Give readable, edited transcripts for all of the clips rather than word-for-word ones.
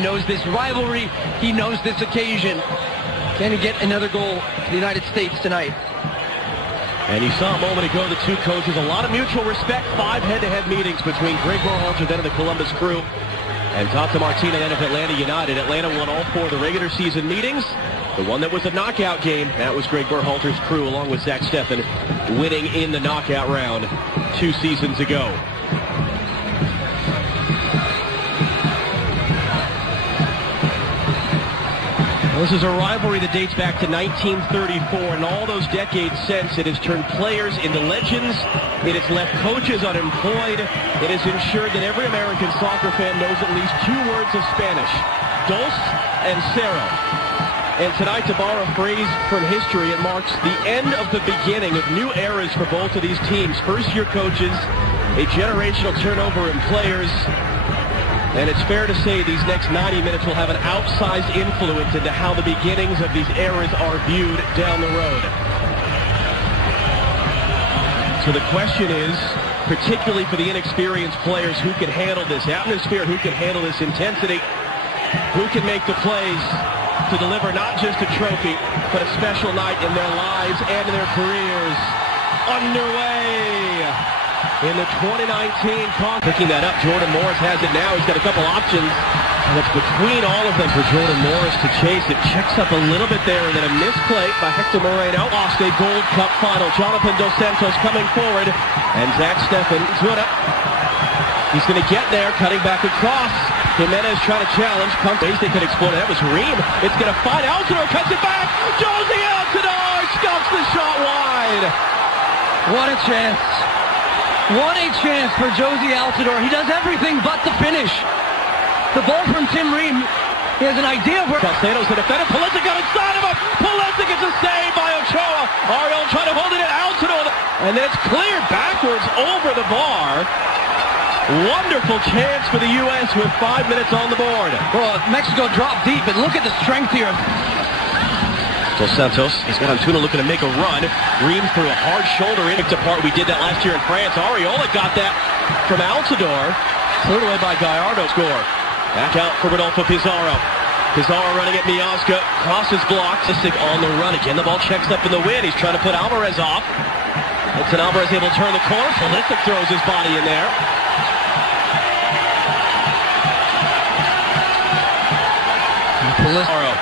knows this rivalry. He knows this occasion. Can he get another goal to the United States tonight? And you saw a moment ago the two coaches, a lot of mutual respect, 5 head-to-head meetings between Greg Berhalter, then of the Columbus Crew, and Tata Martino, then of Atlanta United. Atlanta won all 4 of the regular season meetings. The one that was a knockout game, that was Greg Berhalter's Crew, along with Zach Steffen, winning in the knockout round 2 seasons ago. This is a rivalry that dates back to 1934, and all those decades since, it has turned players into legends. It has left coaches unemployed. It has ensured that every American soccer fan knows at least 2 words of Spanish, dos and cero. And tonight, to borrow a phrase from history, it marks the end of the beginning of new eras for both of these teams. First-year coaches, a generational turnover in players. And it's fair to say these next 90 minutes will have an outsized influence into how the beginnings of these eras are viewed down the road. So the question is, particularly for the inexperienced players, who can handle this atmosphere, who can handle this intensity, who can make the plays to deliver not just a trophy, but a special night in their lives and in their careers. Underway in the 2019 picking that up. Jordan Morris has it now. He's got a couple options, and it's between all of them for Jordan Morris to chase it. Checks up a little bit there, and then a misplay by Hector Moreno. Lost a Gold Cup final. Jonathan Dos Santos coming forward, and Zach Steffen. He's going to get there, cutting back across. Jimenez trying to challenge. Ways they could explode. That was Ream. It's going to find Altidore, cuts it back. Josie Altidore scuffs the shot wide. What a chance. What a chance for Josie Altidore. He does everything but the finish. The ball from Tim Ream. He has an idea of where... Calcedo's the defender. Pulisic got inside of him. Pulisic gets a save by Ochoa. Ariel trying to hold it at Altidore. And then it's cleared backwards over the bar. Wonderful chance for the U.S. with 5 minutes on the board. Well, Mexico dropped deep, but look at the strength here. Dos Santos, he's got Antuna looking to make a run. Ream through a hard shoulder in. Picked apart. We did that last year in France. Ariola got that from Altidore. Cleared away by Gallardo. Score. Back out for Rodolfo Pizarro. Pizarro running at Miazga. Crosses blocked. Pulisic on the run. Again, the ball checks up in the wind. He's trying to put Alvarez off. Edson Alvarez able to turn the corner. Pulisic throws his body in there. Pizarro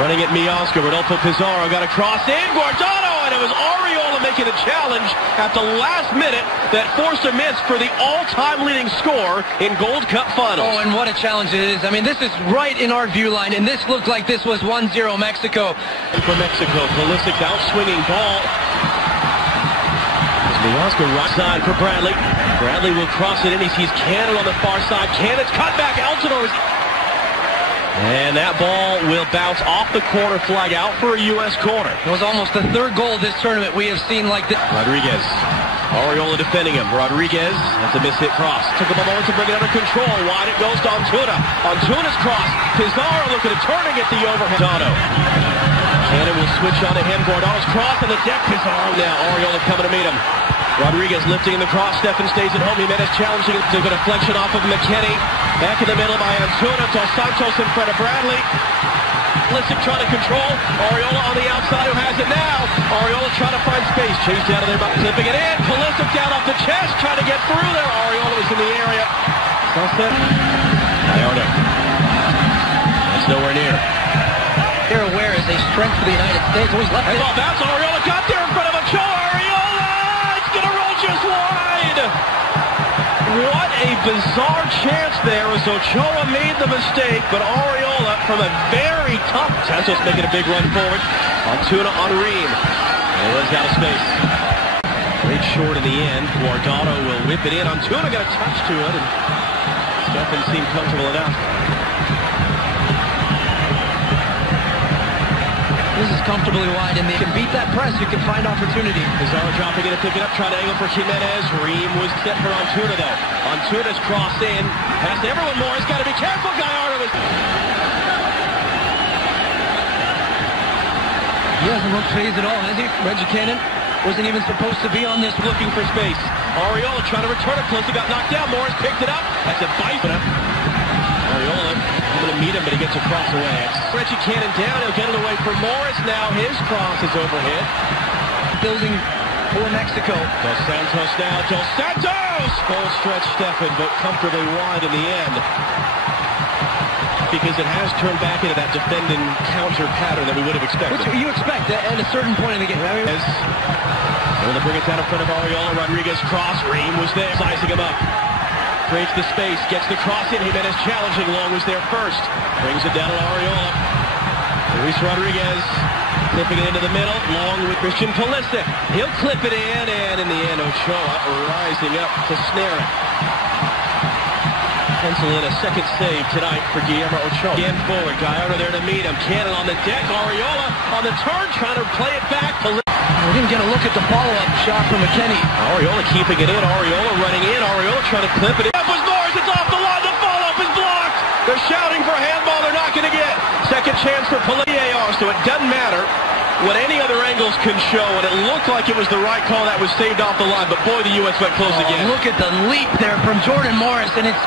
running at Miazga. Rodolfo Pizarro got a cross in. Guardado, and it was Ariola making a challenge at the last minute that forced a miss for the all-time leading scorer in Gold Cup finals. Oh, and what a challenge it is. I mean, this is right in our view line, and this looked like this was 1-0 Mexico. For Mexico, Pulisic out-swinging ball. Miazga right side for Bradley. Bradley will cross it in. He sees Cannon on the far side. Cannon's cut back. Altidore is... And that ball will bounce off the corner flag out for a U.S. corner. It was almost the 3rd goal this tournament we have seen like this. Rodriguez. Ariola defending him. Rodriguez, that's a mishit cross. Took him a moment to bring it under control. Wide it goes to Antuna. Antuna's cross. Pizarro looking to turn and get the overhead. Guardado. Cannon will switch on to him. Guardado's cross on the deck. Pizarro now. Ariola coming to meet him. Rodriguez lifting in the cross. Steffen stays at home. Jimenez challenging. Took a deflection off of McKennie. Back in the middle by Antuna. Dos Santos in front of Bradley. Pulisic trying to control. Ariola on the outside who has it now. Ariola trying to find space. Chased out of there by clipping it in. Pulisic down off the chest. Trying to get through there. Ariola was in the area. Gallardo. That's nowhere near. They're aware as a strength for the United States. Always left. Well, that's Ariola got there in front of Ochoa. Just wide. What a bizarre chance there as Ochoa made the mistake, but Ariola from a very tough... Santos making a big run forward. Antuna on Ream. And he runs out of space. Great short in the end. Guardado will whip it in. Antuna got a touch to it, and Steffen seemed comfortable enough. This is comfortably wide, and they can beat that press. You can find opportunity. Pizarro dropping it and picking up, trying to angle for Jimenez. Ream was set for Antuna, though. Antuna's cross in. Past everyone more. He's got to be careful. Gallardo was... He hasn't looked phased at all, has he? Reggie Cannon wasn't even supposed to be on this. Looking for space. Ariola trying to return it. Pulisic got knocked down. Morris picked it up. That's a bite. Ariola, I'm going to meet him, but he gets across the way. Reggie Cannon down, he'll get it away from Morris. Now his cross is overhit. Building for Mexico. Dos Santos now, Dos Santos! Full stretch Stefan, but comfortably wide in the end. Because it has turned back into that defending counter pattern that we would have expected. Which you expect at a certain point in the game. Able to bring it down in front of Ariola. Rodriguez cross. Ream was there, sizing him up. Creates the space, gets the cross in. Jimenez challenging. Long was there first. Brings it down to Ariola. Luis Rodriguez clipping it into the middle. Long with Christian Pulisic. He'll clip it in, and in the end, Ochoa rising up to snare it. Pencil in a second save tonight for Guillermo Ochoa. Again forward, Gallardo there to meet him. Cannon on the deck, Ariola on the turn, trying to play it back. We didn't get a look at the follow-up shot from McKennie. Ariola keeping it in, Ariola running in, Ariola trying to clip it in. That was Morris, it's off the line, the follow-up is blocked. They're shouting for a handball, they're not going to get. Second chance for Pulisic, so it doesn't matter what any other angles can show, and it looked like it was the right call that was saved off the line, but boy, the U.S. went close again. Look at the leap there from Jordan Morris, and it's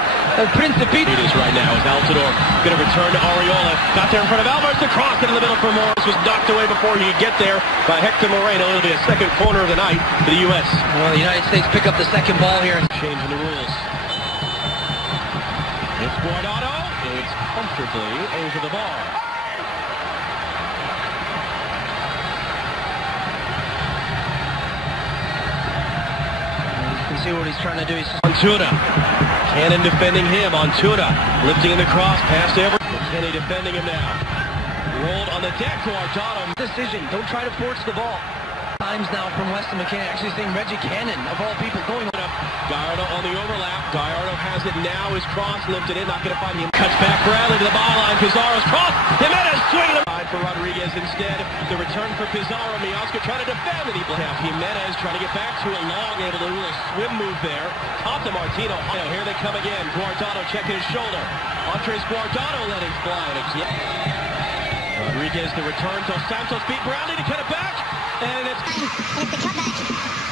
Principe. It is right now as Altidore going to return to Ariola. Got there in front of Alvarez, the cross into the middle for Morris was knocked away before he could get there by Hector Moreno. It'll be a second corner of the night for the U.S. Well, the United States pick up the second ball here. Changing the rules. It's Guardado. It's comfortably over the bar. See what he's trying to do. Antuna. Cannon defending him. Antuna lifting in the cross. Pass to Everett. McKennie defending him now. Rolled on the deck. Guardado. Decision. Don't try to force the ball. Times now from Weston McKennie. Actually seeing Reggie Cannon, of all people, going up. Gallardo on the overlap. Gallardo has it now. His cross lifted in. Not going to find him. Cuts back Bradley to the byline. Pizarro's cross. Jimenez swinging it. For Rodriguez instead. The return for Pizarro. Miazga trying to defend, and he blocked. Jimenez trying to get back to it. Long, able to do a swim move there. Top to Martino. Here they come again. Guardado checking his shoulder. Andres Guardado letting fly. Rodriguez the return. Dos Santos beat Brownlee to cut it back. And it's the cutback.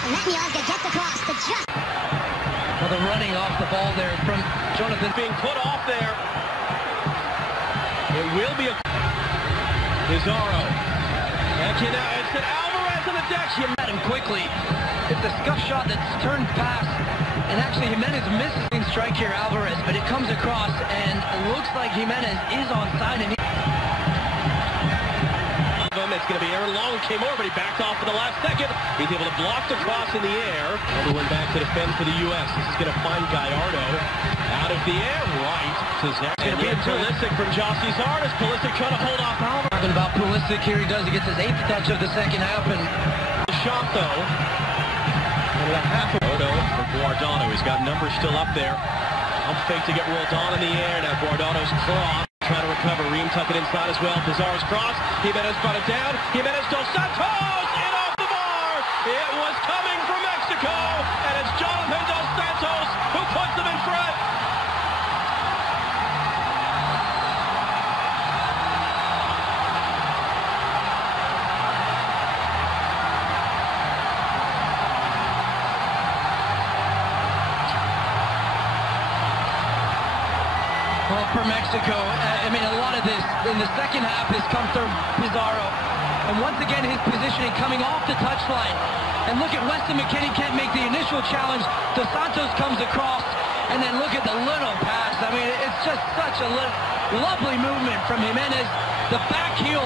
And that Miazga gets across to just. Well, the running off the ball there from Jonathan being put off there. It will be a Pizarro. It's an Alvarez on the deck. He met him quickly. It's a scuff shot that's turned past. And actually Jimenez misses the strike here, Alvarez, but it comes across and it looks like Jimenez is onside. And it's going to be Aaron Long came over, but he backed off in the last second. He's able to block the cross in the air. Everyone back to defend for the U.S. This is going to find Gallardo out of the air, right to Zach. It's going to be a Pulisic from Jossie Zardes. Pulisic trying to hold off Alvarez. Talking about Pulisic here, he does. He gets his 8th touch of the second half. And the shot though. And about half a photo for Guardado. He's got numbers still up there. Pump fake to get rolled on in the air. Now Guardado's cross. Trying to recover. Ream tuck it inside as well. Pizarro's cross. Jimenez brought it down. Jimenez Dos Santos in off the bar. It was coming from Mexico, and it's Jonathan Dos Santos who puts them in front. Well, for Mexico, I mean, a lot of this in the second half has come through Pizarro. And once again, his positioning coming off the touchline. And look at Weston McKennie can't make the initial challenge. Dos Santos comes across, and then look at the little pass. I mean, it's just such a lovely movement from Jimenez. The back heel.